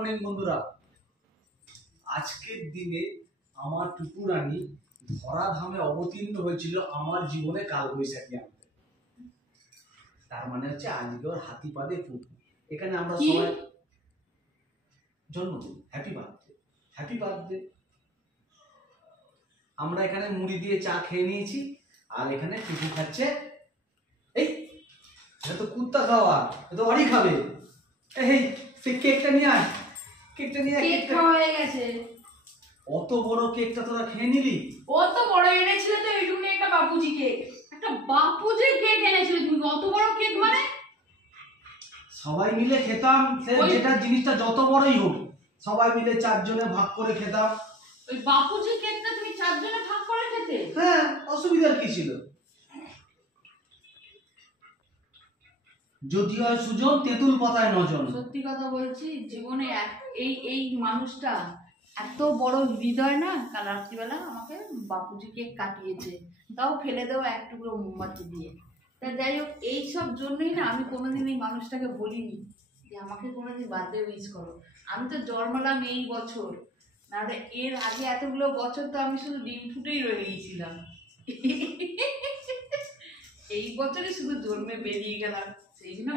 অনেক বন্ধুরা, আজকের দিনে আমার টুকুরানি ধরাধামে অবতীর্ণ হয়েছিল আমার জীবনে কালবৈশাখী আনতে। তার মানে হচ্ছে আজকে ওর হাতি পাদে পুকু। এখানে আমরা সবাই জন্মদিন, হ্যাপি বার্থডে, হ্যাপি বার্থডে। আমরা এখানে মুড়ি দিয়ে চা খেয়ে নিয়েছি, আর এখানে টুকু খাচ্ছে। এই এটা তো কুত্তা খাওয়া, এটা তো বাড়ি খাবে। এই সে কেকটা নিয়ে আয়, কেকটা নিয়ে আয়। কেক খাওয়া হয়ে গেছে। অত বড় কেকটা তোরা খেয়ে নিলি? অত বড় এনেছিল তো এইটুকু একটা বাপুজি কেক। একটা বাপুজি কেক এনেছিল তুমি, অত বড় কেক মানে? সবাই মিলে খেতাম, যেটা জিনিসটা যত বড়ই হোক সবাই মিলে চারজনে ভাগ করে খেতাম। ওই বাপুজি কেকটা তুমি চারজনে ভাগ করে খেতে? হ্যাঁ, অসুবিধার কি ছিল? যদি হয় সুজন, তেঁতুল পাতায় নজন। সত্যি কথা বলছি, জীবনে এই মানুষটা এত বড় হৃদয় না। কাল রাত্রিবেলা আমাকে বাপুজি কেক কাটিয়েছে, তাও ফেলে দেওয়া এক টুকরো মোমবাতি দিয়ে। তা যাই হোক, এইসব জন্যই না আমি কোনোদিন এই মানুষটাকে বলিনি যে আমাকে কোনোদিন বার্থডে উইশ করো। আমি তো জন্মালাম এই বছর, নাহলে এর আগে এতগুলো বছর তো আমি শুধু ডিম ফুটেই রয়ে গিয়েছিলাম। এই বছরে শুধু জন্মে বেরিয়ে গেলাম, সেই জন্য